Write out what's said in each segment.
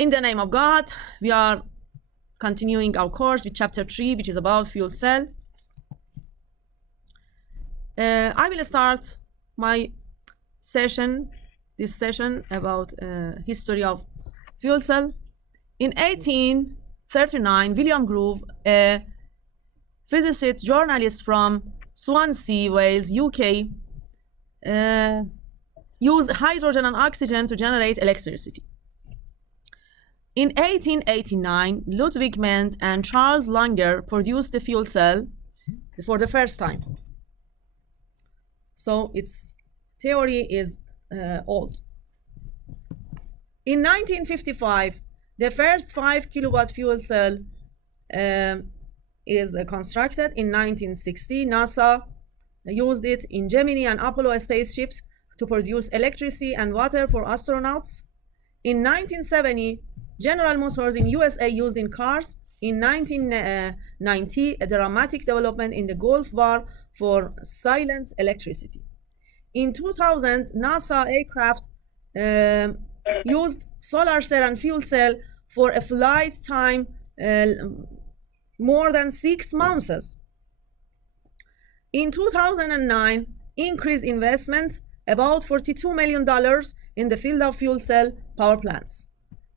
In the name of God, we are continuing our course with chapter 3, which is about fuel cell. I will start my this session about history of fuel cell. In 1839, William Grove, a physicist journalist from Swansea, Wales, UK, used hydrogen and oxygen to generate electricity. In 1889, Ludwig Ment and Charles Langer produced the fuel cell for the first time. So its theory is old. In 1955, the first 5 kilowatt fuel cell is constructed. In 1960, NASA used it in Gemini and Apollo spaceships to produce electricity and water for astronauts. In 1970, General Motors in USA used in cars. In 1990, a dramatic development in the Gulf War for silent electricity. In 2000, NASA aircraft used solar cell and fuel cell for a flight time more than 6 months. In 2009, increased investment about $42 million in the field of fuel cell power plants.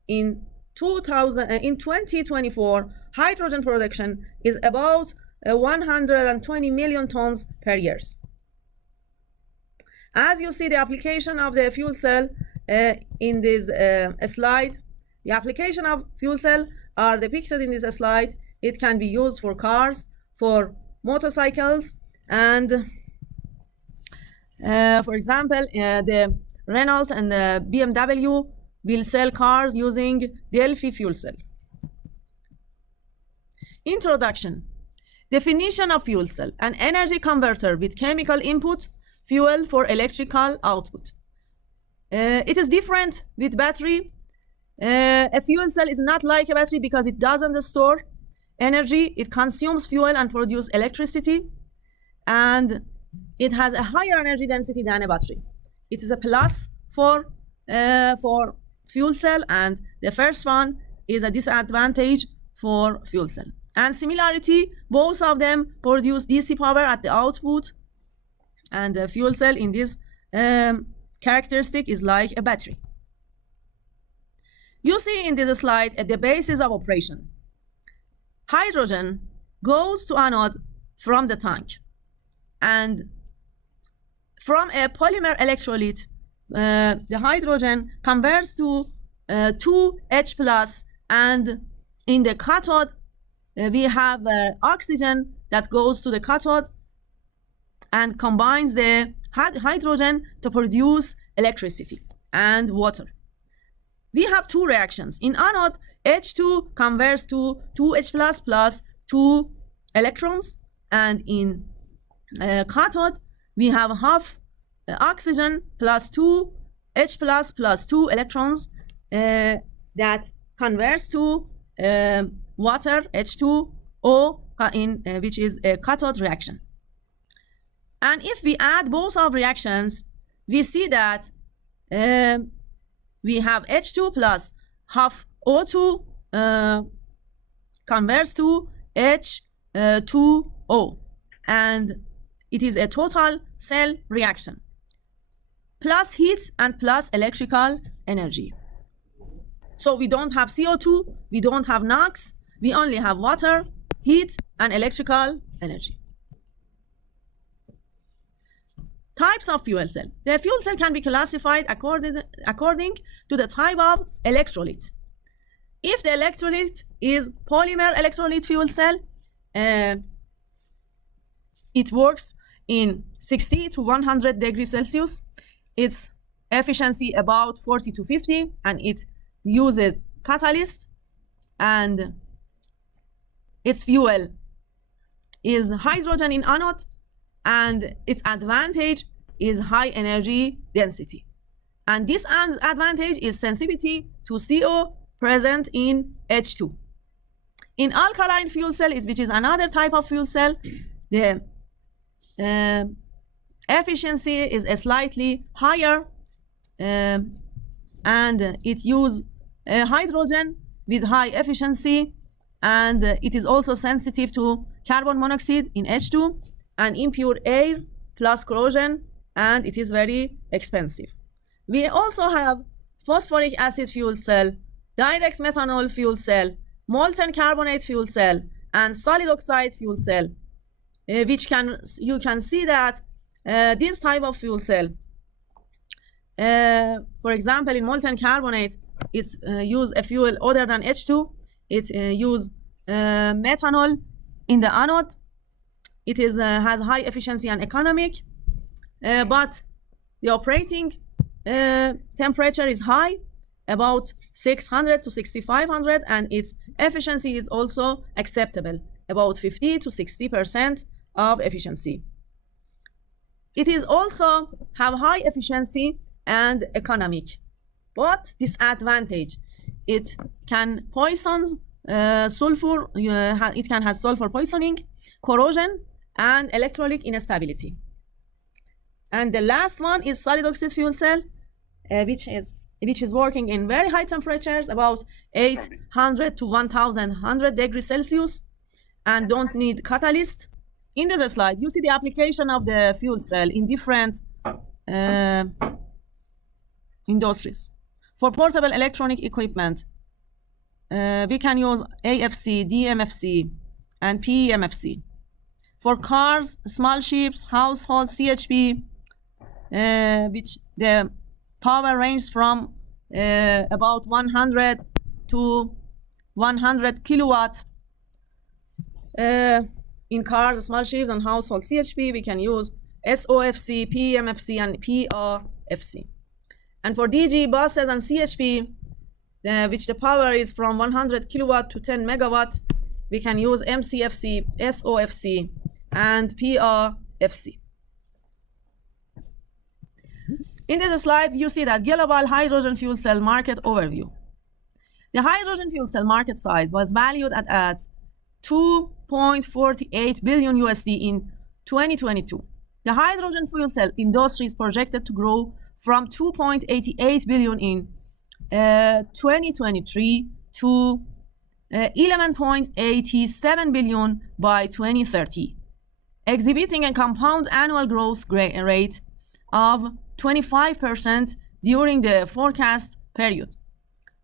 In 2024, hydrogen production is about 120 million tons per year. As you see, the application of the fuel cell in this slide, the application of fuel cell are depicted in this slide. It can be used for cars, for motorcycles, and for example, the Renault and the BMW will sell cars using Delphi fuel cell. Introduction. Definition of fuel cell: an energy converter with chemical input, fuel for electrical output. It is different with battery. A fuel cell is not like a battery because it doesn't store energy. It consumes fuel and produces electricity, and it has a higher energy density than a battery. It is a plus for fuel cell, and the first one is a disadvantage for fuel cell. And similarity, both of them produce DC power at the output, and the fuel cell in this characteristic is like a battery. You see in this slide at the basis of operation. Hydrogen goes to anode from the tank, and from a polymer electrolyte, the hydrogen converts to 2H plus, and in the cathode we have oxygen that goes to the cathode and combines the hydrogen to produce electricity and water. We have two reactions. In anode, H2 converts to 2H plus plus 2 electrons, and in cathode we have half oxygen plus 2H plus plus 2 electrons that converts to water, H2O, which is a cathode reaction. And if we add both of reactions, we see that we have H2 plus half O2 converts to H2O, and it is a total cell reaction, plus heat and plus electrical energy. So we don't have CO2, we don't have NOx, we only have water, heat, and electrical energy. Types of fuel cell. The fuel cell can be classified according to the type of electrolyte. If the electrolyte is polymer electrolyte fuel cell, it works in 60 to 100 degrees Celsius. Its efficiency about 40 to 50, and it uses catalyst, and its fuel is hydrogen in anode, and its advantage is high energy density. And this advantage is sensitivity to CO present in H2. In alkaline fuel cell, which is another type of fuel cell, the efficiency is slightly higher, and it uses hydrogen with high efficiency, and it is also sensitive to carbon monoxide in H2 and impure air plus corrosion, and it is very expensive. We also have phosphoric acid fuel cell, direct methanol fuel cell, molten carbonate fuel cell, and solid oxide fuel cell, which you can see that this type of fuel cell, for example, in molten carbonate, it's use a fuel other than H2. It use methanol in the anode. It is has high efficiency and economic, but the operating temperature is high, about 600 to 6500, and its efficiency is also acceptable, about 50 to 60% of efficiency. It is also have high efficiency and economic, but disadvantage, it can poison sulfur, it can have sulfur poisoning, corrosion, and electrolytic instability. And the last one is solid oxide fuel cell, which is working in very high temperatures, about 800 to 1100 degrees Celsius, and don't need catalyst. In this slide, you see the application of the fuel cell in different industries. For portable electronic equipment, we can use AFC, DMFC, and PEMFC. For cars, small ships, household, CHP, which the power ranges from about 100 to 100 kilowatt. In cars, small ships, and household CHP, we can use SOFC, PEMFC, and PRFC. And for DG buses and CHP, which the power is from 100 kilowatt to 10 megawatt, we can use MCFC, SOFC, and PRFC. In this slide, you see that global hydrogen fuel cell market overview. The hydrogen fuel cell market size was valued at 2.48 billion USD in 2022. The hydrogen fuel cell industry is projected to grow from 2.88 billion in 2023 to 11.87 billion by 2030, exhibiting a compound annual growth rate of 25% during the forecast period.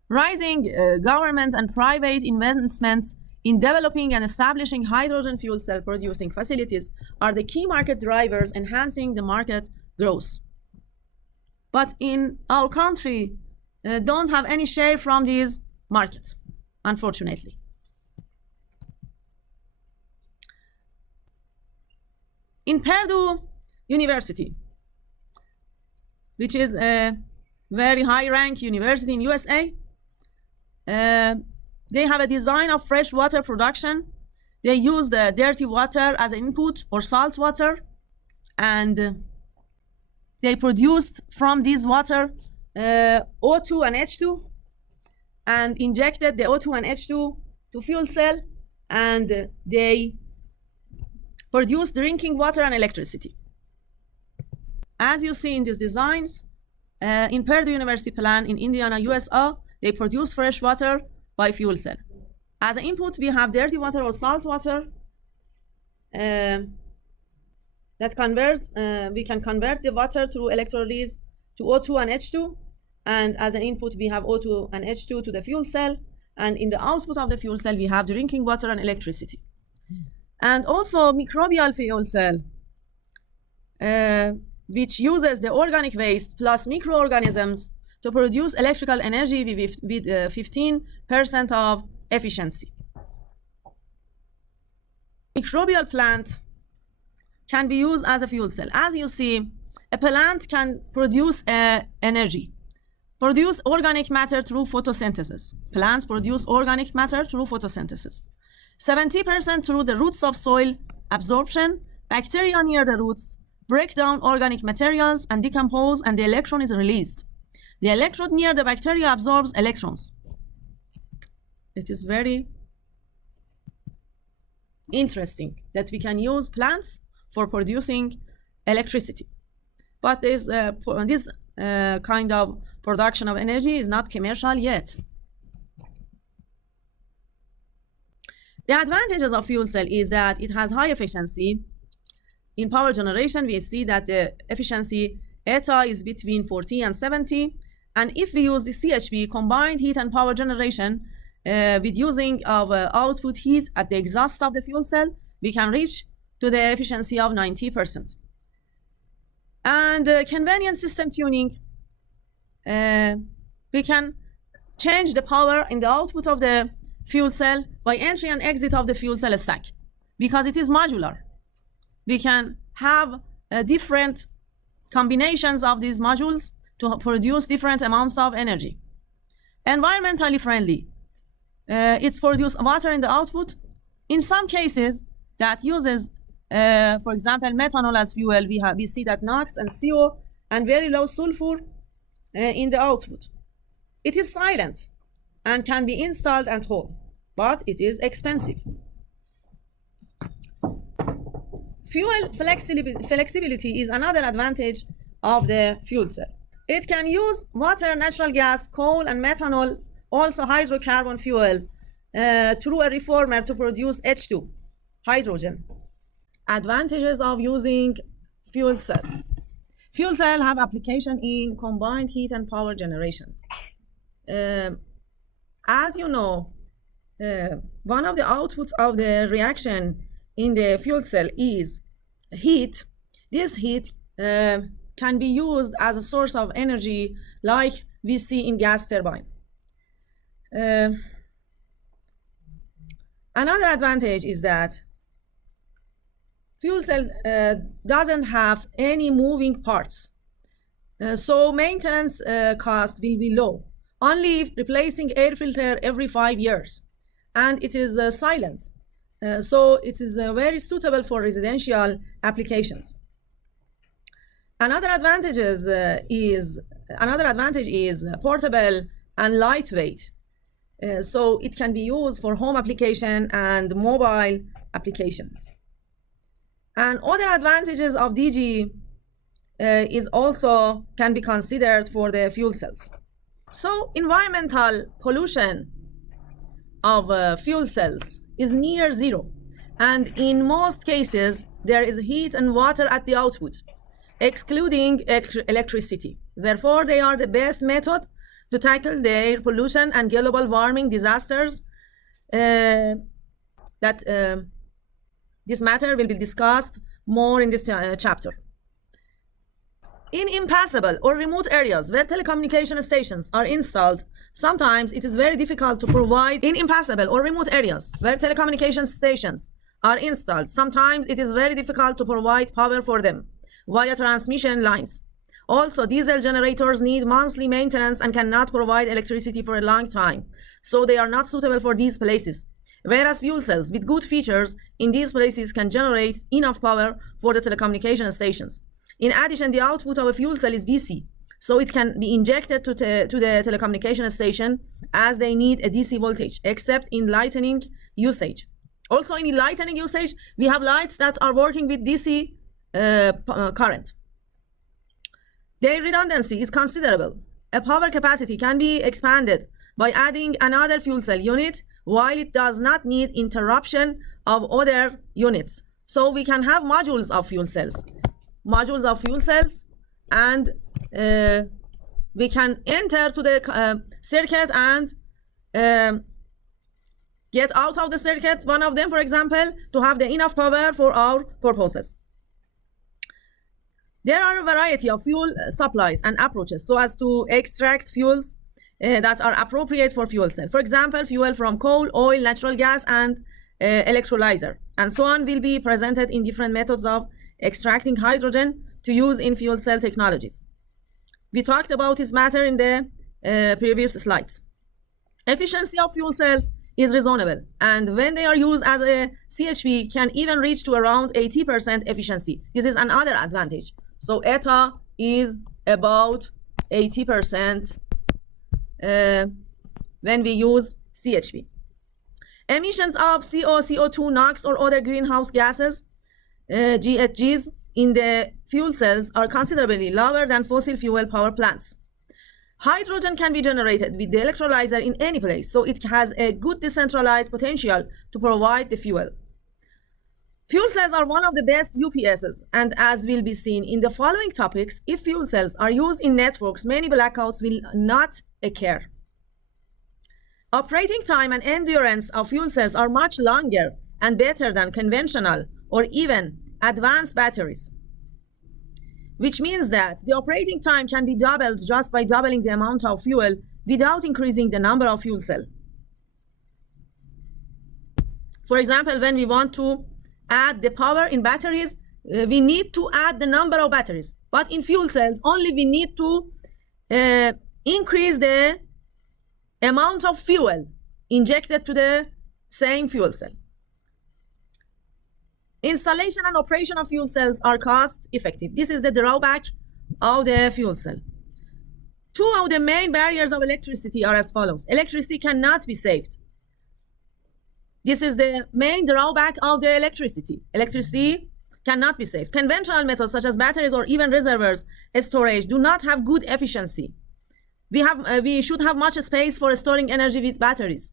Rising government and private investments in developing and establishing hydrogen fuel cell producing facilities are the key market drivers enhancing the market growth. But in our country, don't have any share from these markets, unfortunately. In Purdue University, which is a very high-ranked university in USA, they have a design of fresh water production. They use the dirty water as an input or salt water, and they produced from this water O2 and H2, and injected the O2 and H2 to fuel cell, and they produced drinking water and electricity. As you see in these designs, in Purdue University plant in Indiana, USA, they produce fresh water by fuel cell. As an input, we have dirty water or salt water that we can convert the water through electrolysis to O2 and H2. And as an input, we have O2 and H2 to the fuel cell. And in the output of the fuel cell, we have drinking water and electricity. And also microbial fuel cell, which uses the organic waste plus microorganisms to produce electrical energy with 15% of efficiency. Microbial plant can be used as a fuel cell. As you see, a plant can produce energy, produce organic matter through photosynthesis. Plants produce organic matter through photosynthesis. 70% through the roots of soil absorption. Bacteria near the roots break down organic materials and decompose, and the electron is released. The electrode near the bacteria absorbs electrons. It is very interesting that we can use plants for producing electricity. But this kind of production of energy is not commercial yet. The advantages of fuel cell is that it has high efficiency. In power generation, we see that the efficiency eta is between 40 and 70. And if we use the CHP, combined heat and power generation, with using of output heat at the exhaust of the fuel cell, we can reach to the efficiency of 90%. And convenient system tuning, we can change the power in the output of the fuel cell by entry and exit of the fuel cell stack. Because it is modular, we can have different combinations of these modules to produce different amounts of energy. Environmentally friendly, it's produce water in the output. In some cases that uses, for example, methanol as fuel, we see that NOx and CO and very low sulfur in the output. It is silent and can be installed at home, but it is expensive. Fuel flexibility is another advantage of the fuel cell. It can use water, natural gas, coal, and methanol, also hydrocarbon fuel, through a reformer to produce H2, hydrogen. Advantages of using fuel cell. Fuel cell have application in combined heat and power generation. As you know, one of the outputs of the reaction in the fuel cell is heat. This heat can be used as a source of energy like we see in gas turbine. Another advantage is that fuel cell doesn't have any moving parts. So maintenance cost will be low, only replacing air filter every 5 years. And it is silent. So it is very suitable for residential applications. Another advantage is portable and lightweight. So it can be used for home application and mobile applications. And other advantages of DG is also can be considered for the fuel cells. So environmental pollution of fuel cells is near zero. And in most cases, there is heat and water at the output, excluding electricity. Therefore, they are the best method to tackle the air pollution and global warming disasters. This matter will be discussed more in this chapter. In impassable or remote areas where telecommunication stations are installed, sometimes it is very difficult to provide. In impassable or remote areas where telecommunication stations are installed, sometimes it is very difficult to provide power for them via transmission lines. Also, diesel generators need monthly maintenance and cannot provide electricity for a long time, so they are not suitable for these places. Whereas fuel cells with good features in these places can generate enough power for the telecommunication stations. In addition, the output of a fuel cell is DC, so it can be injected to the telecommunication station as they need a DC voltage, except in lighting usage. Also, in lighting usage, we have lights that are working with DC current. Their redundancy is considerable. A power capacity can be expanded by adding another fuel cell unit, while it does not need interruption of other units. So we can have modules of fuel cells. And we can enter to the circuit and get out of the circuit one of them, for example, to have the enough power for our purposes. There are a variety of fuel supplies and approaches so as to extract fuels that are appropriate for fuel cell. For example, fuel from coal, oil, natural gas, and electrolyzer, and so on will be presented in different methods of extracting hydrogen to use in fuel cell technologies. We talked about this matter in the previous slides. Efficiency of fuel cells is reasonable, and when they are used as a CHP, can even reach to around 80% efficiency. This is another advantage. So eta is about 80% when we use CHP. Emissions of CO, CO2, NOx, or other greenhouse gases, GHGs, in the fuel cells are considerably lower than fossil fuel power plants. Hydrogen can be generated with the electrolyzer in any place, so it has a good decentralized potential to provide the fuel. Fuel cells are one of the best UPSs, and as will be seen in the following topics, if fuel cells are used in networks, many blackouts will not occur. Operating time and endurance of fuel cells are much longer and better than conventional or even advanced batteries, which means that the operating time can be doubled just by doubling the amount of fuel without increasing the number of fuel cells. For example, when we want to add the power in batteries, we need to add the number of batteries. But in fuel cells, only we need to increase the amount of fuel injected to the same fuel cell. Installation and operation of fuel cells are cost effective. This is the drawback of the fuel cell. Two of the main barriers of electricity are as follows. Electricity cannot be saved. This is the main drawback of the electricity. Electricity cannot be saved. Conventional methods such as batteries or even reservoirs storage do not have good efficiency. We should have much space for storing energy with batteries.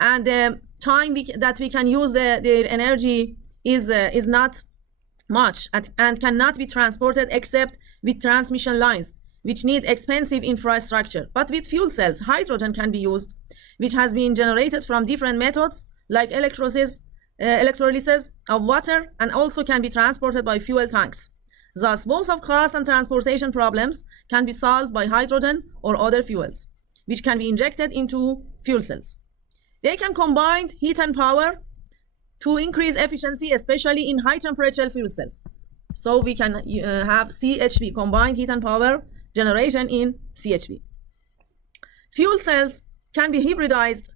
And the time that we can use the energy is not much and cannot be transported except with transmission lines, which need expensive infrastructure. But with fuel cells, hydrogen can be used, which has been generated from different methods like electrolysis of water, and also can be transported by fuel tanks. Thus, both of cost and transportation problems can be solved by hydrogen or other fuels, which can be injected into fuel cells. They can combine heat and power to increase efficiency, especially in high temperature fuel cells. So we can have CHP, combined heat and power generation in CHP. Fuel cells can be hybridized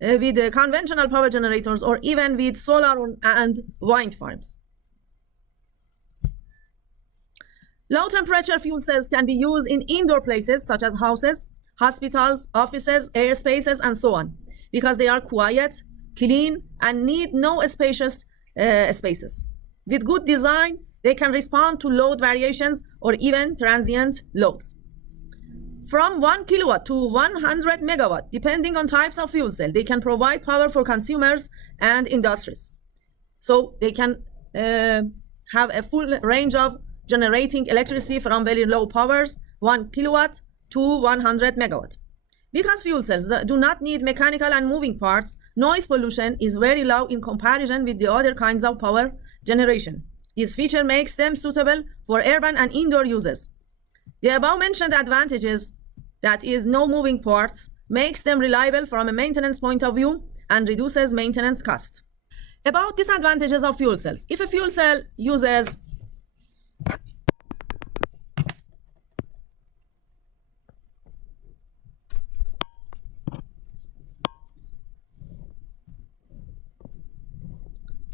with conventional power generators or even with solar and wind farms. Low temperature fuel cells can be used in indoor places such as houses, hospitals, offices, air spaces, and so on, because they are quiet, clean, and need no spacious spaces. With good design, they can respond to load variations or even transient loads. From 1 kilowatt to 100 megawatt, depending on types of fuel cell, they can provide power for consumers and industries. So they can have a full range of generating electricity from very low powers, 1 kilowatt to 100 megawatt. Because fuel cells do not need mechanical and moving parts, noise pollution is very low in comparison with the other kinds of power generation. This feature makes them suitable for urban and indoor uses. The above-mentioned advantages, that is, no moving parts, makes them reliable from a maintenance point of view and reduces maintenance cost. About disadvantages of fuel cells. If a fuel cell uses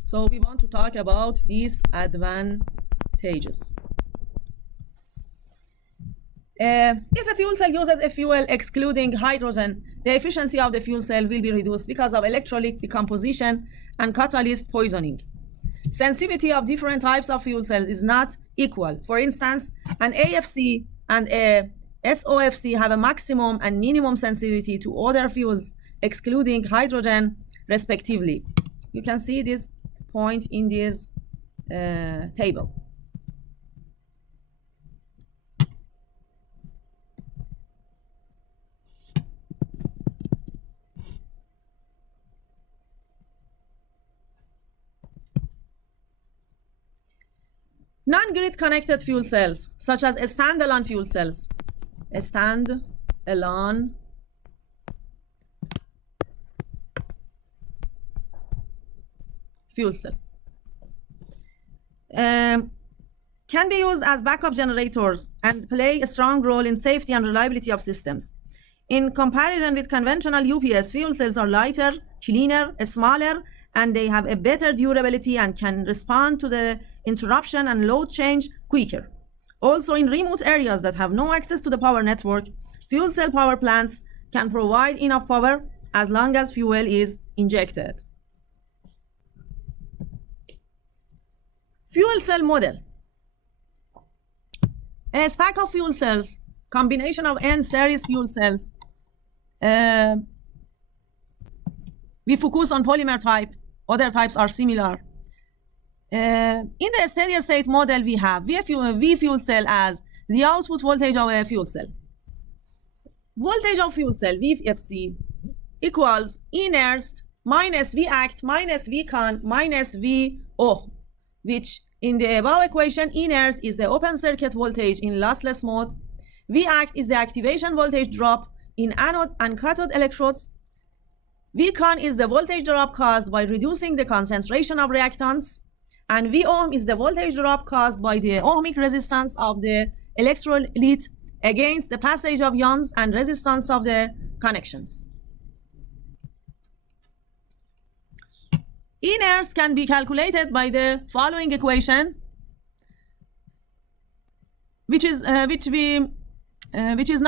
So we want to talk about these advantages. If a fuel cell uses a fuel excluding hydrogen, the efficiency of the fuel cell will be reduced because of electrolyte decomposition and catalyst poisoning. Sensitivity of different types of fuel cells is not equal. For instance, an AFC and a SOFC have a maximum and minimum sensitivity to other fuels excluding hydrogen, respectively. You can see this point in this table. Non-grid connected fuel cells, such as standalone fuel cells, standalone fuel cell, can be used as backup generators and play a strong role in safety and reliability of systems. In comparison with conventional UPS, fuel cells are lighter, cleaner, smaller, and they have a better durability and can respond to the interruption and load change quicker. Also, in remote areas that have no access to the power network, fuel cell power plants can provide enough power as long as fuel is injected. Fuel cell model. A stack of fuel cells combination of n series fuel cells. We focus on polymer type. Other types are similar. In the steady state model, we have V fuel cell as the output voltage of a fuel cell. Voltage of fuel cell, VFC, equals inerst minus V act minus V con minus VO, which in the above equation, inerst is the open circuit voltage in lossless mode. V act is the activation voltage drop in anode and cathode electrodes. V con is the voltage drop caused by reducing the concentration of reactants. And V ohm is the voltage drop caused by the ohmic resistance of the electrolyte against the passage of ions and resistance of the connections. Inerts can be calculated by the following equation, which is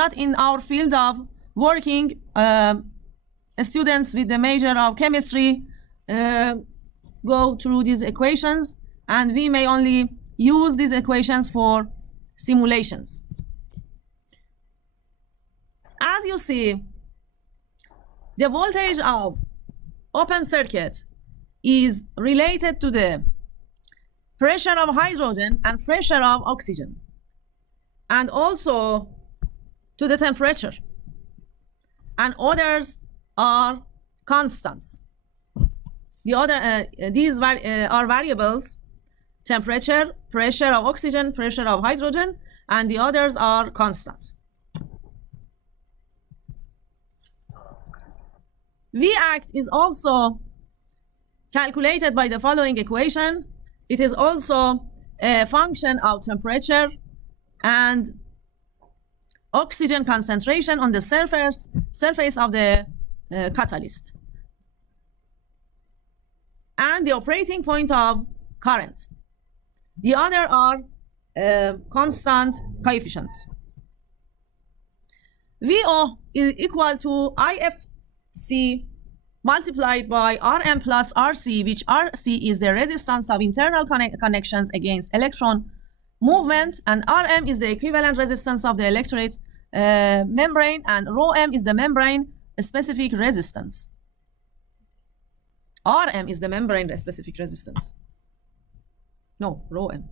not in our field of working. Students with the major of chemistry go through these equations, and we may only use these equations for simulations. As you see, the voltage of open circuit is related to the pressure of hydrogen and pressure of oxygen, and also to the temperature, and others are constants. These are variables: temperature, pressure of oxygen, pressure of hydrogen, and the others are constant. V act is also calculated by the following equation. It is also a function of temperature and oxygen concentration on the surface of the catalyst, and the operating point of current. The other are constant coefficients. VO is equal to IFC multiplied by Rm plus Rc, which Rc is the resistance of internal connections against electron movement, and Rm is the equivalent resistance of the electrolyte membrane, and ρm is the membrane specific resistance. Rm is the membrane specific resistance. No, ρm.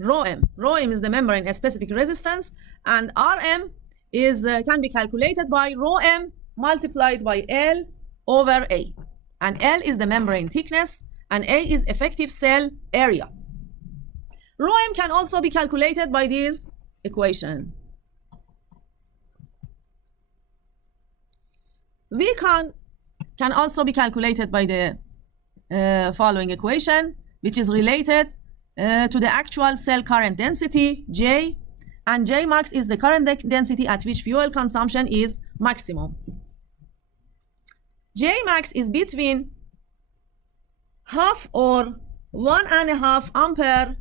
Ρm is the membrane specific resistance, and Rm is can be calculated by ρm multiplied by L over A. And L is the membrane thickness, and A is effective cell area. ρm can also be calculated by this equation. V con can also be calculated by the following equation, which is related to the actual cell current density, J, and J max is the current density at which fuel consumption is maximum. J max is between half or 1.5 ampere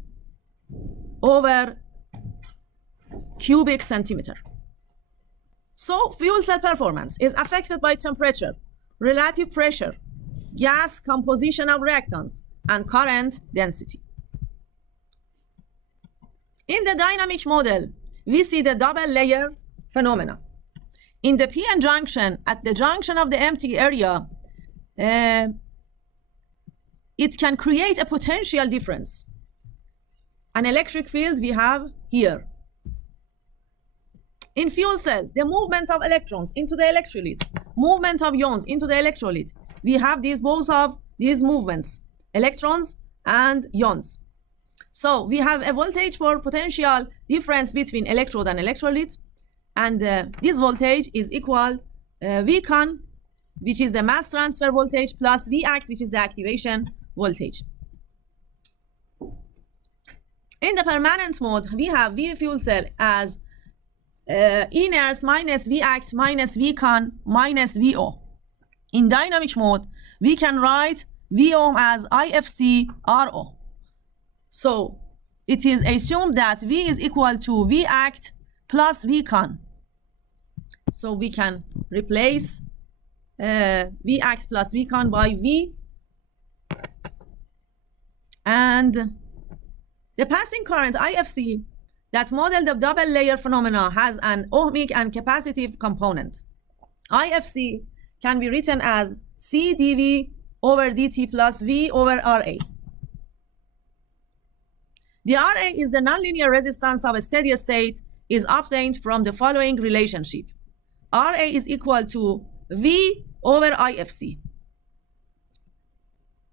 over cubic centimeter. So fuel cell performance is affected by temperature, relative pressure, gas composition of reactants, and current density. In the dynamic model, we see the double layer phenomena. In the p-n junction, at the junction of the empty area, it can create a potential difference. An electric field we have here. In fuel cell, the movement of electrons into the electrolyte, movement of ions into the electrolyte, we have both of these movements, electrons and ions. So we have a voltage for potential difference between electrode and electrolyte, and this voltage is equal V con, which is the mass transfer voltage, plus V act, which is the activation voltage. In the permanent mode, we have V fuel cell as inerts minus V act minus V con minus VO. In dynamic mode, we can write VO as IFC RO. So it is assumed that V is equal to V act plus V con. So we can replace V act plus V con by V. And the passing current IFC that model the double layer phenomena has an ohmic and capacitive component. IFC can be written as C dV over dt plus V over Ra. The Ra is the nonlinear resistance of a steady state is obtained from the following relationship. Ra is equal to V over IFC.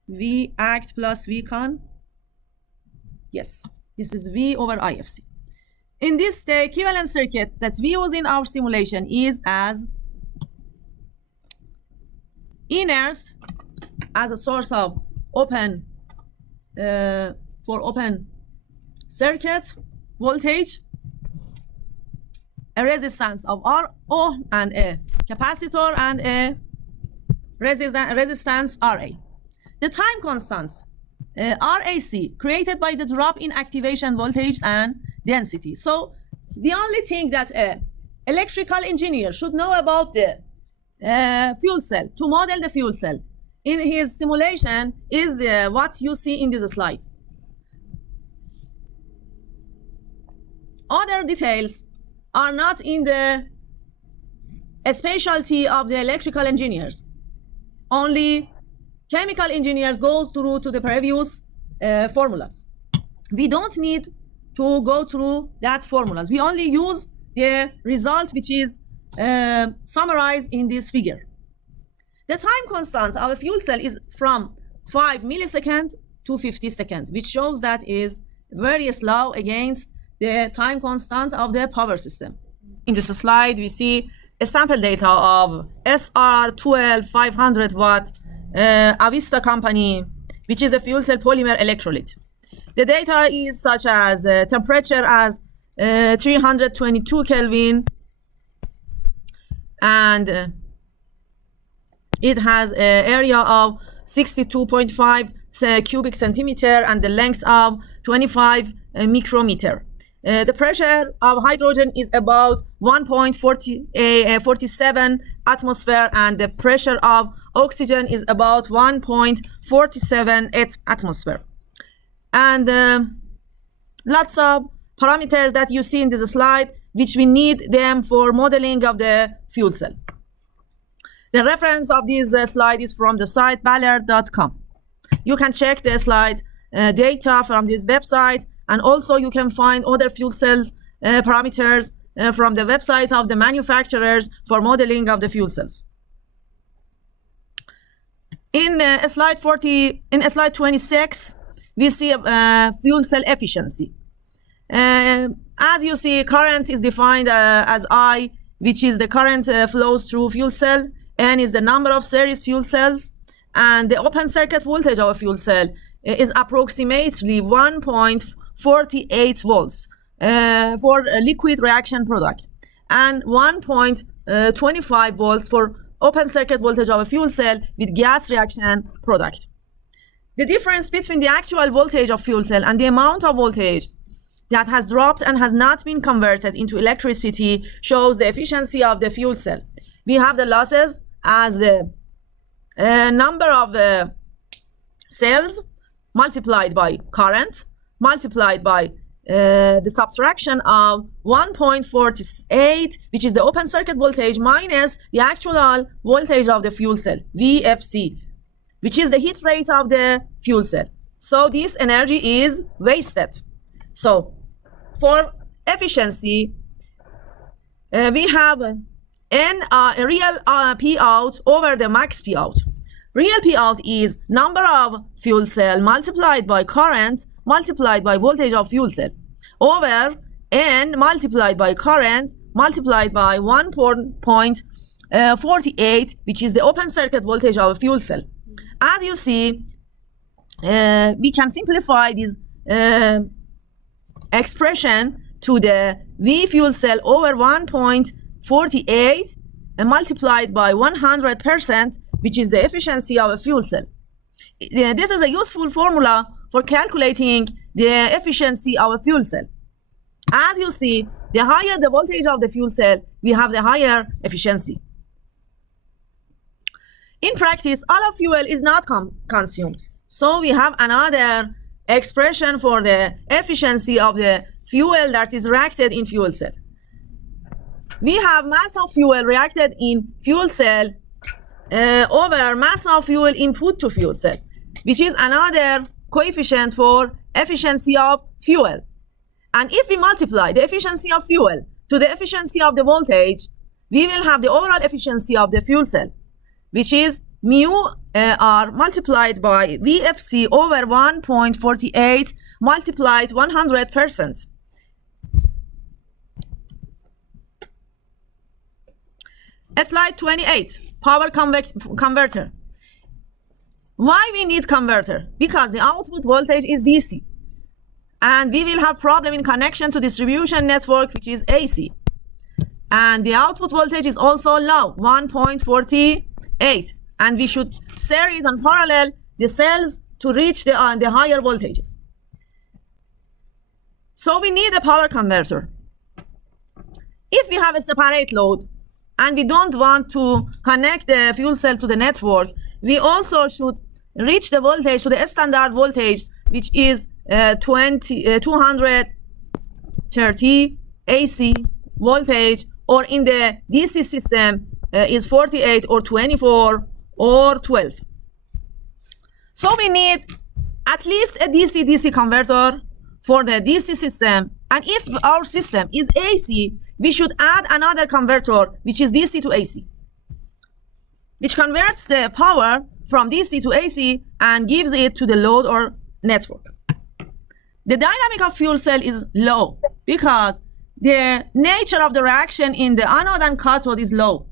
V act plus V con. Yes, this is V over IFC. In this, the equivalent circuit that we use in our simulation is as inerst as a source of open for open circuit voltage, a resistance of Ro and a capacitor and a resistance Ra. The time constants RAC created by the drop in activation voltage and density. So the only thing that an electrical engineer should know about the fuel cell, to model the fuel cell in his simulation, is what you see in this slide. Other details are not in the specialty of the electrical engineers. Only chemical engineers go through to the previous formulas. We don't need to go through that formulas. We only use the result which is summarized in this figure. The time constant of a fuel cell is from 5 milliseconds to 50 seconds, which shows that is very slow against the time constant of the power system. In this slide, we see a sample data of SR12 500 watt Avista company, which is a fuel cell polymer electrolyte. The data is such as temperature as 322 Kelvin, and it has an area of 62.5 cubic centimeter and the length of 25 micrometer. The pressure of hydrogen is about 1.47 atmosphere, and the pressure of oxygen is about 1.47 atmosphere. And lots of parameters that you see in this slide, which we need them for modeling of the fuel cell. The reference of this slide is from the site ballard.com. You can check the slide data from this website, and also you can find other fuel cells parameters from the website of the manufacturers for modeling of the fuel cells. In slide 26, we see fuel cell efficiency. As you see, current is defined as I, which is the current flows through fuel cell. N is the number of series fuel cells, and the open circuit voltage of a fuel cell is approximately 1.48 volts for a liquid reaction product, and 1.25 volts for open circuit voltage of a fuel cell with gas reaction product. The difference between the actual voltage of fuel cell and the amount of voltage that has dropped and has not been converted into electricity shows the efficiency of the fuel cell. We have the losses as the number of cells multiplied by current multiplied by the subtraction of 1.48, which is the open circuit voltage, minus the actual voltage of the fuel cell, VFC, which is the heat rate of the fuel cell. So this energy is wasted. So for efficiency, we have N real P out over the max P out. Real P out is number of fuel cell multiplied by current multiplied by voltage of fuel cell over N multiplied by current multiplied by 1.48, which is the open circuit voltage of a fuel cell. As you see, we can simplify this expression to the V fuel cell over 1.48 and multiplied by 100%, which is the efficiency of a fuel cell. This is a useful formula for calculating the efficiency of a fuel cell. As you see, the higher the voltage of the fuel cell, we have the higher efficiency. In practice, all of fuel is not consumed. So we have another expression for the efficiency of the fuel that is reacted in fuel cell. We have mass of fuel reacted in fuel cell over mass of fuel input to fuel cell, which is another coefficient for efficiency of fuel. And if we multiply the efficiency of fuel to the efficiency of the voltage, we will have the overall efficiency of the fuel cell, which is mu R multiplied by VFC over 1.48 multiplied 100%. Slide 28, power converter. Why we need converter? Because the output voltage is DC. And we will have problem in connection to distribution network, which is AC. And the output voltage is also low, 1.48. And we should series and parallel the cells to reach the higher voltages. So we need a power converter. If we have a separate load and we don't want to connect the fuel cell to the network, we also should reach the voltage to the standard voltage, which is 230 AC voltage, or in the DC system is 48 or 24 or 12. So we need at least a DC-DC converter for the DC system. And if our system is AC, we should add another converter, which is DC to AC, which converts the power from DC to AC and gives it to the load or network. The dynamic of fuel cell is low because the nature of the reaction in the anode and cathode is low.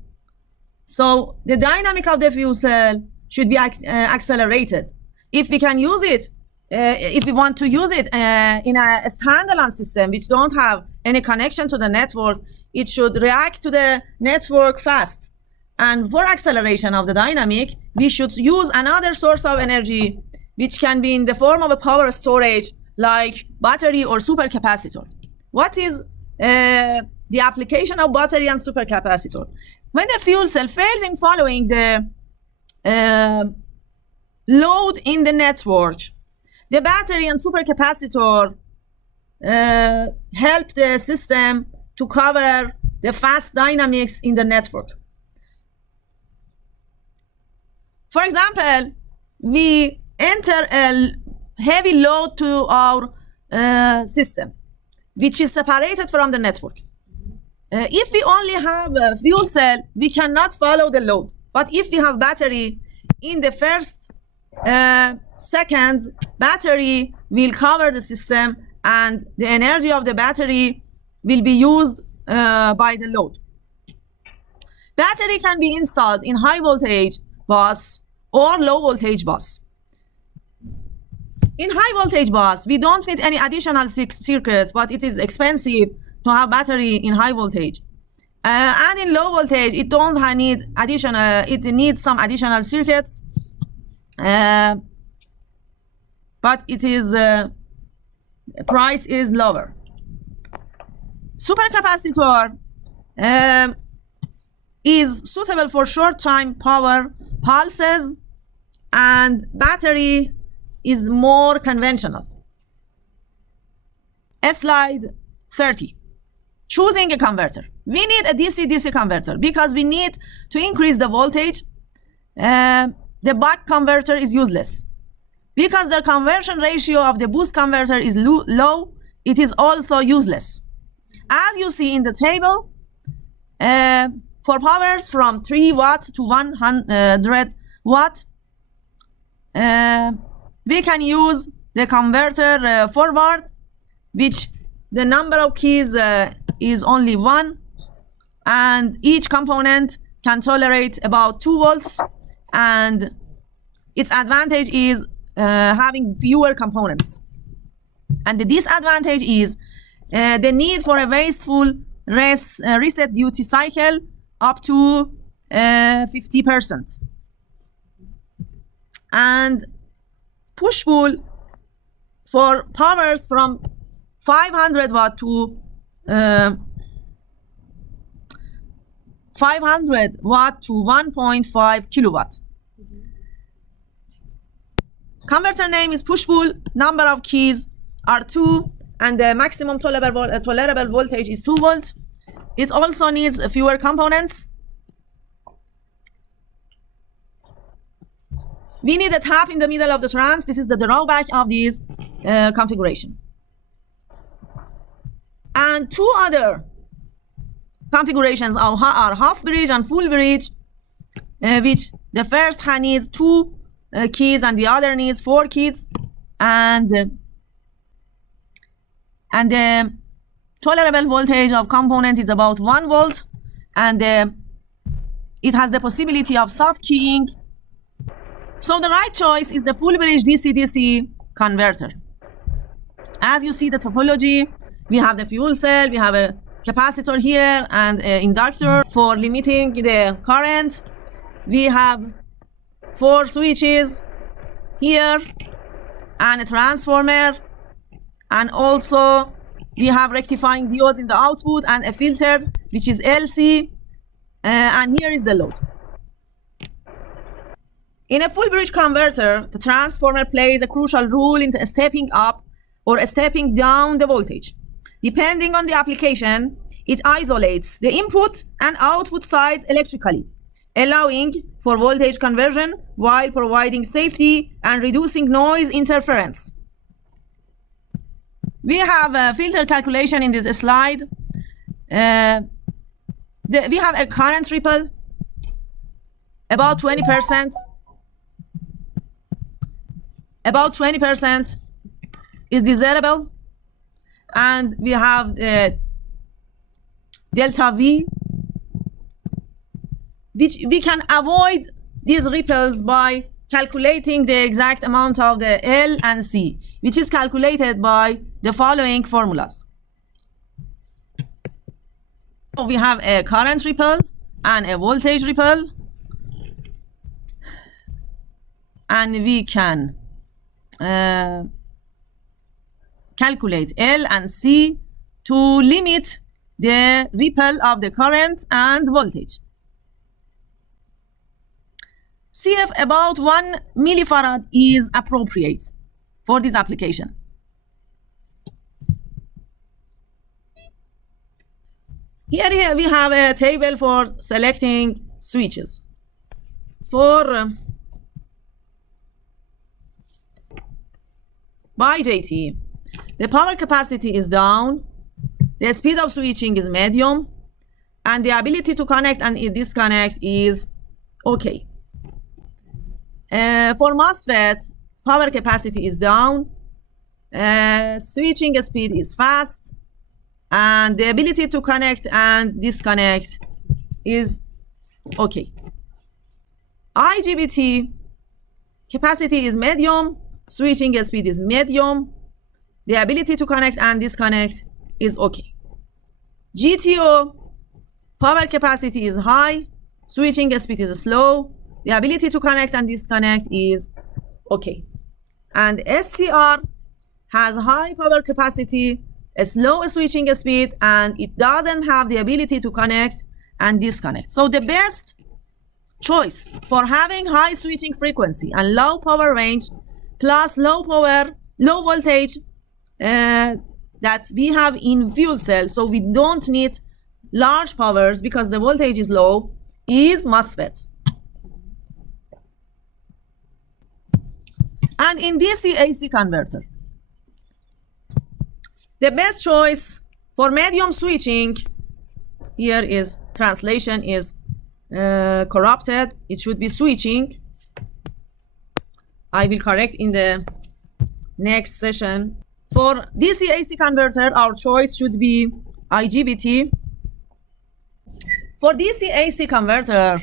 So the dynamic of the fuel cell should be accelerated. If we can use it, if we want to use it in a standalone system which don't have any connection to the network, it should react to the network fast. And for acceleration of the dynamic, we should use another source of energy, which can be in the form of a power storage like battery or supercapacitor. What is the application of battery and supercapacitor? When the fuel cell fails in following the load in the network, the battery and supercapacitor help the system to cover the fast dynamics in the network. For example, we enter a heavy load to our system, which is separated from the network. If we only have a fuel cell, we cannot follow the load. But if we have battery, in the first seconds, battery will cover the system and the energy of the battery will be used by the load. Battery can be installed in high voltage bus or low voltage bus. In high voltage bus, we don't need any additional circuits, but it is expensive to have battery in high voltage. And in low voltage, it don't need additional, it needs some additional circuits, but it is, price is lower. Supercapacitor is suitable for short time power pulses, and battery is more conventional. Slide 30. Choosing a converter. We need a DC-DC converter because we need to increase the voltage. The buck converter is useless. Because the conversion ratio of the boost converter is low, it is also useless. As you see in the table, for powers from 3 watt to 100 watt, we can use the converter forward, which the number of keys is only 1, and each component can tolerate about 2 volts, and its advantage is having fewer components. And the disadvantage is the need for a wasteful reset duty cycle up to 50%. And push-pull for powers from 500 watt to 500 watt to 1.5 kilowatt. Converter name is push-pull. Number of keys are 2, and the maximum tolerable voltage is 2 volts. It also needs fewer components. We need a tap in the middle of the trans. This is the drawback of this configuration. And two other configurations are half bridge and full bridge, which the first needs 2 keys and the other needs 4 keys, and the tolerable voltage of component is about 1 volt, and it has the possibility of soft keying. So the right choice is the full bridge DC-DC converter. As you see the topology, we have the fuel cell, we have a capacitor here and an inductor for limiting the current. We have 4 switches here and a transformer, and also we have rectifying diodes in the output and a filter which is LC, and here is the load. In a full bridge converter, the transformer plays a crucial role in stepping up or stepping down the voltage. Depending on the application, it isolates the input and output sides electrically, allowing for voltage conversion while providing safety and reducing noise interference. We have a filter calculation in this slide. We have a current ripple, about 20%. About 20% is desirable, and we have delta V, which we can avoid these ripples by calculating the exact amount of the L and C, which is calculated by the following formulas. So we have a current ripple and a voltage ripple, and we can calculate L and C to limit the ripple of the current and voltage. CF about 1 millifarad is appropriate for this application. Here we have a table for selecting switches. For by JT, the power capacity is down, the speed of switching is medium, and the ability to connect and disconnect is okay. For MOSFET, power capacity is down, switching speed is fast, and the ability to connect and disconnect is okay. IGBT, capacity is medium, switching speed is medium, the ability to connect and disconnect is okay. GTO, power capacity is high, switching speed is slow, the ability to connect and disconnect is okay. And SCR has high power capacity, a slow switching speed, and it doesn't have the ability to connect and disconnect. So the best choice for having high switching frequency and low power range plus low voltage that we have in fuel cell, so we don't need large powers because the voltage is low, is MOSFET. And in DC-AC converter, the best choice for medium switching, here is translation is corrupted, it should be switching. I will correct in the next session. For DC-AC converter, our choice should be IGBT. For DC-AC converter,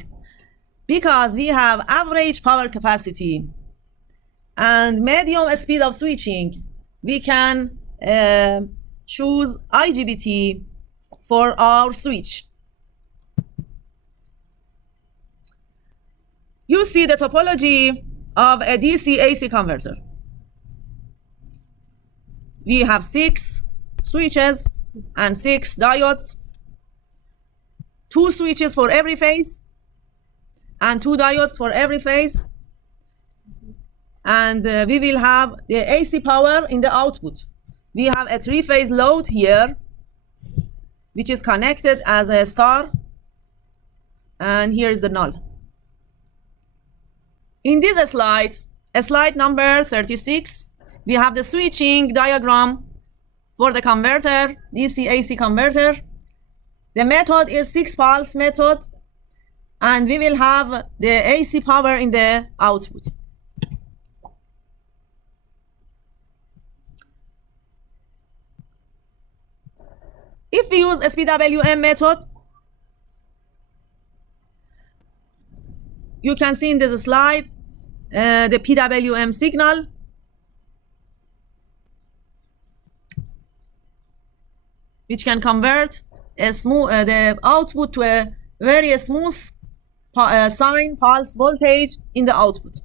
because we have average power capacity and medium speed of switching, we can choose IGBT for our switch. You see the topology of a DC-AC converter. We have 6 switches and 6 diodes, 2 switches for every phase and 2 diodes for every phase, and we will have the AC power in the output. we have a three-phase load here, which is connected as a star, and here is the null. In this slide number 36, we have the switching diagram for the converter, DC-AC converter. The method is 6-pulse method, and we will have the AC power in the output. If we use SPWM method, you can see in this slide the PWM signal. Which can convert the output to a very smooth sine pulse voltage in the output.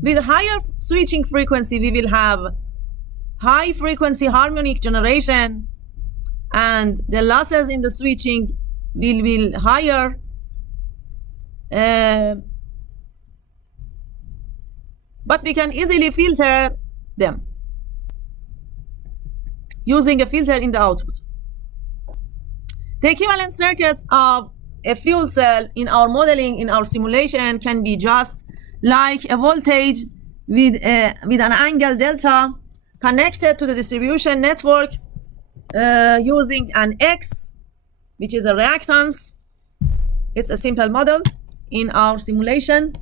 With higher switching frequency, we will have high frequency harmonic generation, and the losses in the switching will be higher. But we can easily filter them using a filter in the output. The equivalent circuits of a fuel cell in our modeling, in our simulation, can be just like a voltage with an angle delta connected to the distribution network using an X, which is a reactance. It's a simple model in our simulation.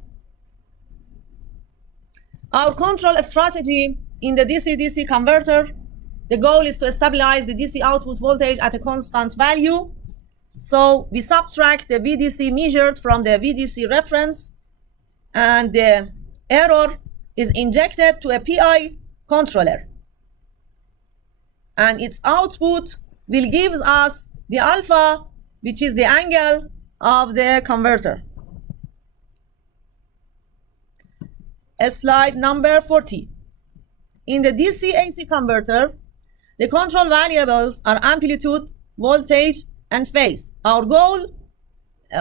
Our control strategy in the DC-DC converter, the goal is to stabilize the DC output voltage at a constant value. So we subtract the VDC measured from the VDC reference, and the error is injected to a PI controller. And its output will give us the alpha, which is the angle of the converter. Slide number 40. In the DC-AC converter, the control variables are amplitude, voltage, and phase. Our goal,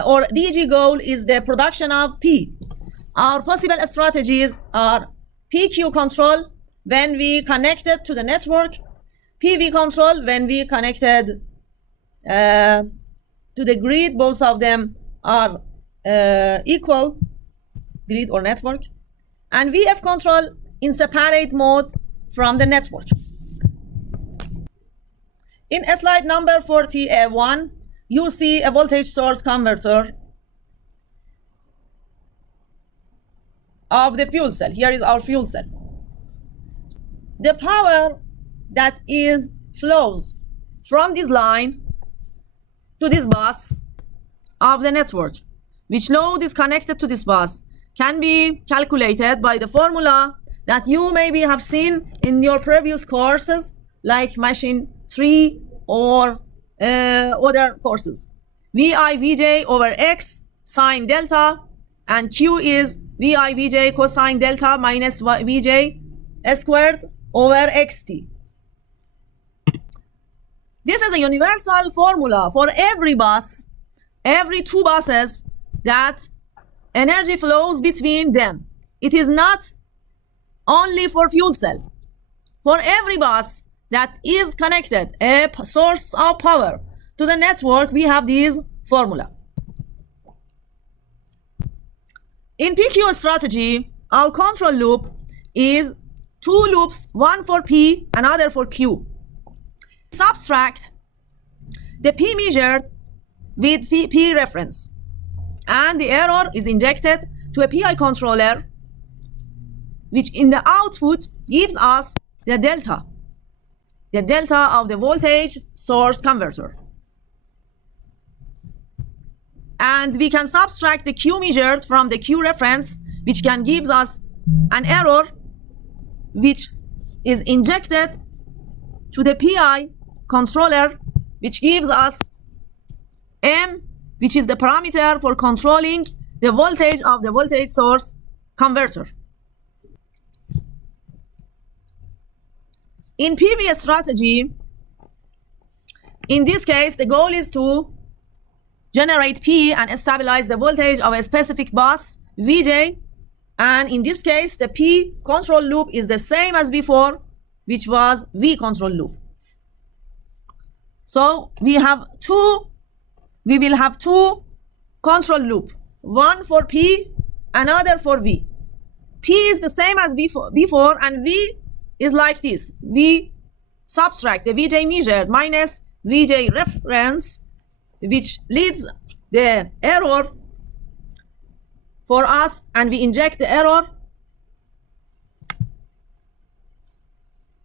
or DG goal, is the production of P. Our possible strategies are PQ control when we connected to the network, PV control when we connected to the grid. Both of them are equal, grid or network, and VF control in separate mode from the network. In slide number 41, you see a voltage source converter of the fuel cell. Here is our fuel cell. The power that flows from this line to this bus of the network, which load is connected to this bus, can be calculated by the formula that you maybe have seen in your previous courses, like machine 3 or other courses. VI Vj over x sine delta, and Q is VI Vj cosine delta minus Vj squared over xt. This is a universal formula for every bus, every two buses, that energy flows between them. It is not only for fuel cell. For every bus that is connected, a source of power, to the network, we have this formula. In PQ strategy, our control loop is two loops, one for P, another for Q. Subtract the P measured with P reference, and the error is injected to a PI controller, which in the output gives us the delta of the voltage source converter. And we can subtract the Q measured from the Q reference, which can give us an error, which is injected to the PI controller, which gives us M, which is the parameter for controlling the voltage of the voltage source converter. In PV strategy, in this case, the goal is to generate P and stabilize the voltage of a specific bus, Vj. And in this case, the P control loop is the same as before, which was V control loop. So we will have two control loop, one for P, another for V. P is the same as before, and V is like this. We subtract the Vj measured minus Vj reference, which leads the error for us, and we inject the error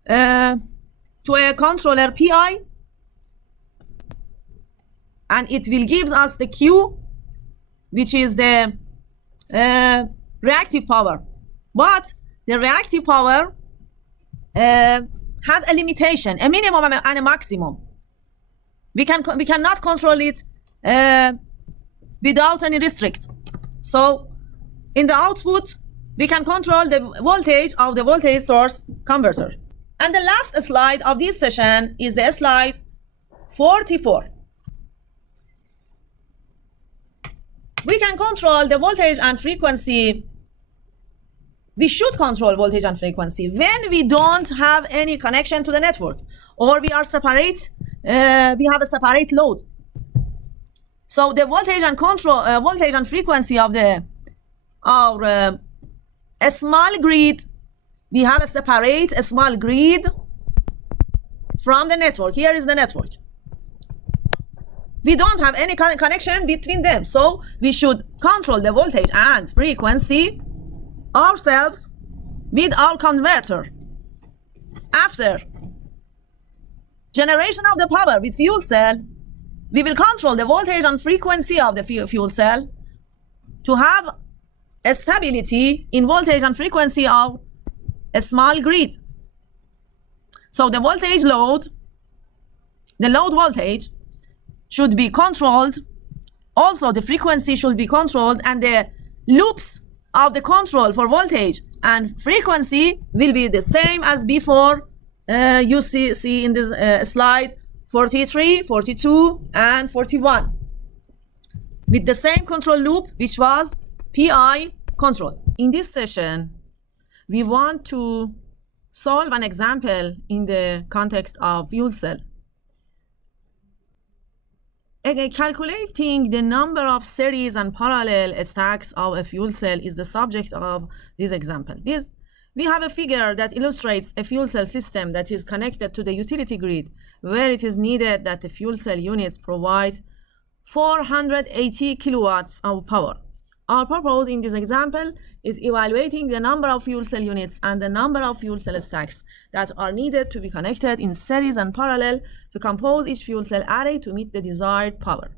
to a controller Pi, and it will give us the Q, which is the reactive power. But the reactive power has a limitation, a minimum and a maximum. We cannot control it without any restrict. So in the output, we can control the voltage of the voltage source converter. And the last slide of this session is the slide 44. We can control the voltage and frequency. We should control voltage and frequency when we don't have any connection to the network, or we are separate. We have a separate load. So the voltage and frequency of our small grid, we have a small grid from the network. Here is the network. We don't have any connection between them, so we should control the voltage and frequency ourselves with our converter. After generation of the power with fuel cell, we will control the voltage and frequency of the fuel cell to have a stability in voltage and frequency of a small grid. So the load voltage should be controlled. Also the frequency should be controlled, and the loops of the control for voltage and frequency will be the same as before. You see in this slide 43, 42, and 41 with the same control loop, which was PI control. In this session, we want to solve an example in the context of fuel cell. Calculating the number of series and parallel stacks of a fuel cell is the subject of this example. We have a figure that illustrates a fuel cell system that is connected to the utility grid, where it is needed that the fuel cell units provide 480 kilowatts of power. Our purpose in this example is evaluating the number of fuel cell units and the number of fuel cell stacks that are needed to be connected in series and parallel to compose each fuel cell array to meet the desired power.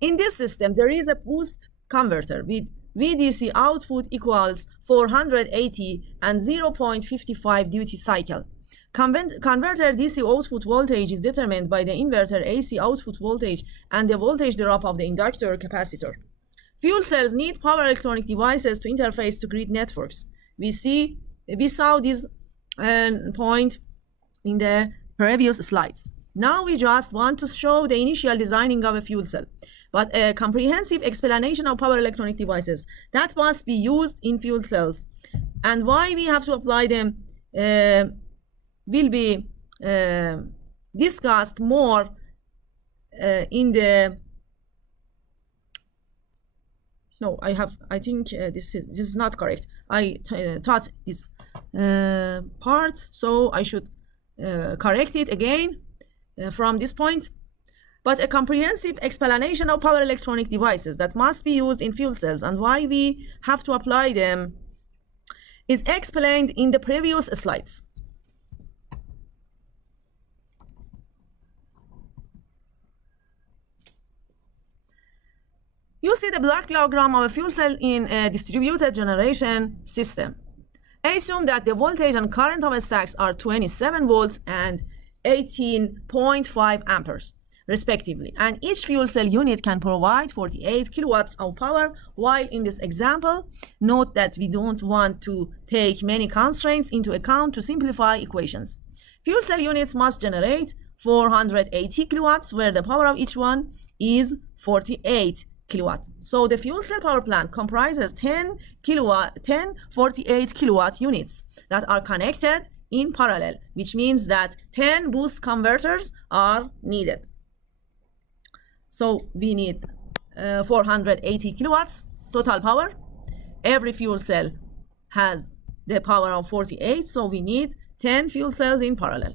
In this system, there is a boost converter with VDC output equals 480 and 0.55 duty cycle. Converter DC output voltage is determined by the inverter AC output voltage and the voltage drop of the inductor capacitor. Fuel cells need power electronic devices to interface to grid networks. We saw this point in the previous slides. Now we just want to show the initial designing of a fuel cell, but a comprehensive explanation of power electronic devices that must be used in fuel cells and why we have to apply them will be discussed more in the. No, I think this is not correct. I taught this part, so I should correct it again from this point. But a comprehensive explanation of power electronic devices that must be used in fuel cells and why we have to apply them is explained in the previous slides. You see the block diagram of a fuel cell in a distributed generation system. Assume that the voltage and current of stacks are 27 volts and 18.5 amperes, respectively, and each fuel cell unit can provide 48 kilowatts of power, while in this example, note that we don't want to take many constraints into account to simplify equations. Fuel cell units must generate 480 kilowatts, where the power of each one is 48 kilowatt. So the fuel cell power plant comprises 10 48 kilowatt units that are connected in parallel, which means that 10 boost converters are needed. So we need 480 kilowatts total power. Every fuel cell has the power of 48, so we need 10 fuel cells in parallel.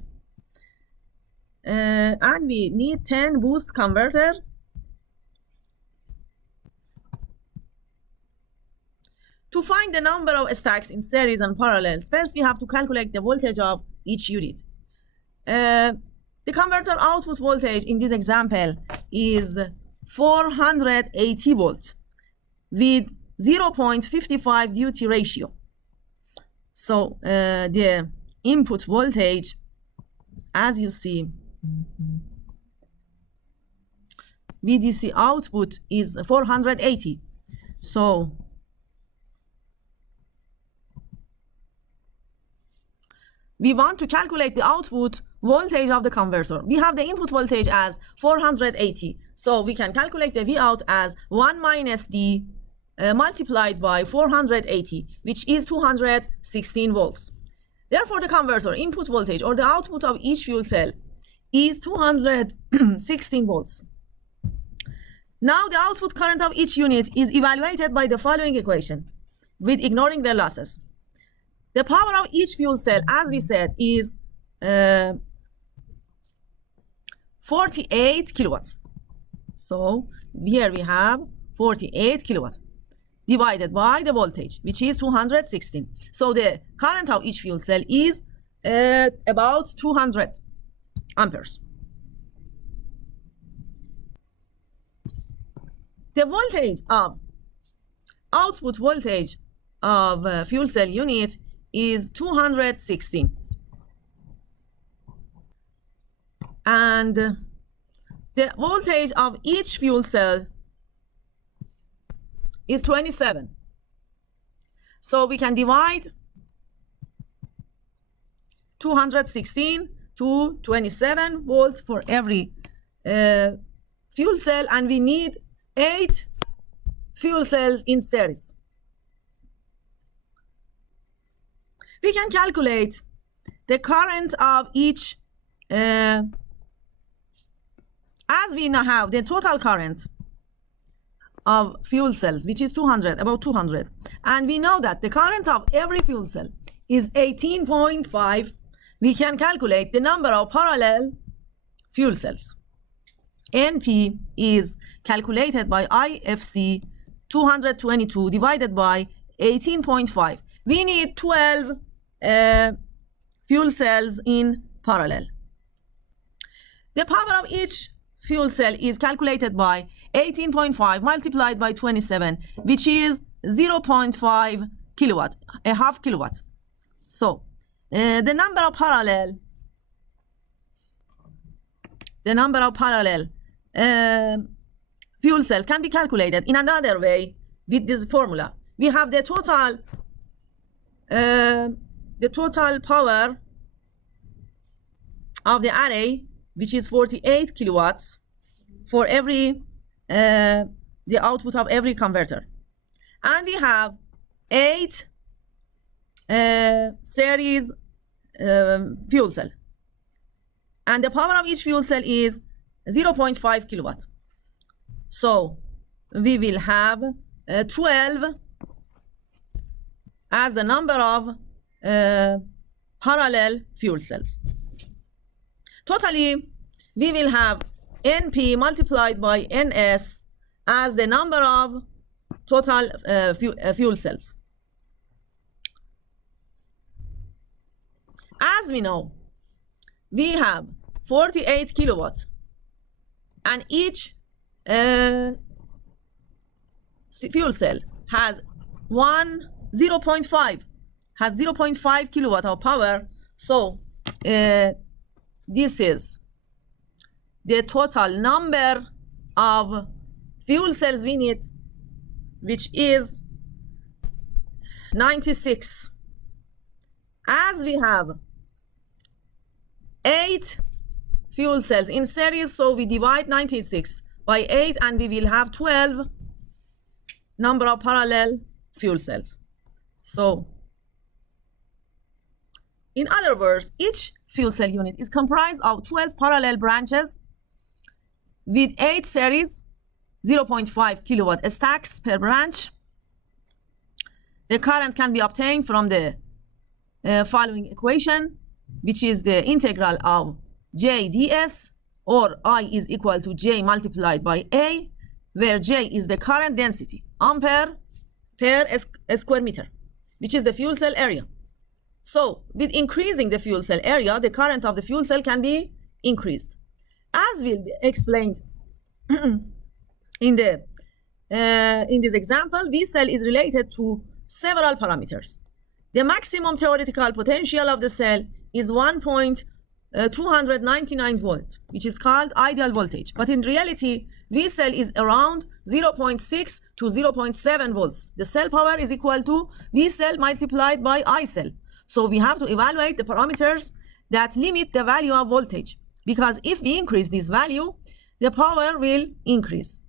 And we need 10 boost converter. To find the number of stacks in series and parallels, first we have to calculate the voltage of each unit. The converter output voltage in this example is 480 volts with 0.55 duty ratio. So the input voltage, as you see, VDC output is 480. So we want to calculate the output voltage of the converter. We have the input voltage as 480. So we can calculate the Vout as 1 minus D multiplied by 480, which is 216 volts. Therefore, the converter input voltage or the output of each fuel cell is 216 volts. Now the output current of each unit is evaluated by the following equation with ignoring their losses. The power of each fuel cell, as we said, is 48 kilowatts. So here we have 48 kilowatts divided by the voltage, which is 216. So the current of each fuel cell is about 200 amperes. The voltage of output voltage of fuel cell unit is 216. And the voltage of each fuel cell is 27. So we can divide 216 to 27 volts for every fuel cell, and we need 8 fuel cells in series. We can calculate the current of each, as we now have the total current of fuel cells, which is 200, about 200. And we know that the current of every fuel cell is 18.5. We can calculate the number of parallel fuel cells. NP is calculated by IFC 222 divided by 18.5. We need 12 fuel cells in parallel. The power of each fuel cell is calculated by 18.5 multiplied by 27, which is 0.5 kilowatt, a half kilowatt. So the number of parallel fuel cells can be calculated in another way with this formula. We have the total power of the array, which is 48 kilowatts for every the output of every converter, and we have 8 series fuel cell, and the power of each fuel cell is 0.5 kilowatt. So we will have 12 as the number of parallel fuel cells. Totally, we will have NP multiplied by NS as the number of total fuel cells. As we know, we have 48 kilowatts, and each fuel cell has 0.5 kilowatt of power. So this is the total number of fuel cells we need, which is 96. As we have 8 fuel cells in series, so we divide 96 by 8 and we will have 12 number of parallel fuel cells. So In other words, each fuel cell unit is comprised of 12 parallel branches with 8 series 0.5 kilowatt stacks per branch. The current can be obtained from the following equation, which is the integral of J ds, or I is equal to J multiplied by A, where J is the current density, ampere per square meter, which is the fuel cell area. So with increasing the fuel cell area, the current of the fuel cell can be increased. As will be explained in this example, V cell is related to several parameters. The maximum theoretical potential of the cell is 1.299 volt, which is called ideal voltage. But in reality, V cell is around 0.6 to 0.7 volts. The cell power is equal to V cell multiplied by I cell. So we have to evaluate the parameters that limit the value of voltage, because if we increase this value, the power will increase.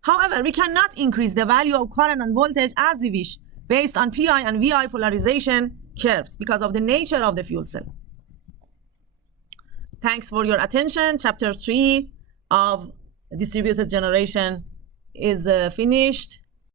However, we cannot increase the value of current and voltage as we wish based on PI and VI polarization curves because of the nature of the fuel cell. Thanks for your attention. Chapter 3 of distributed generation is finished.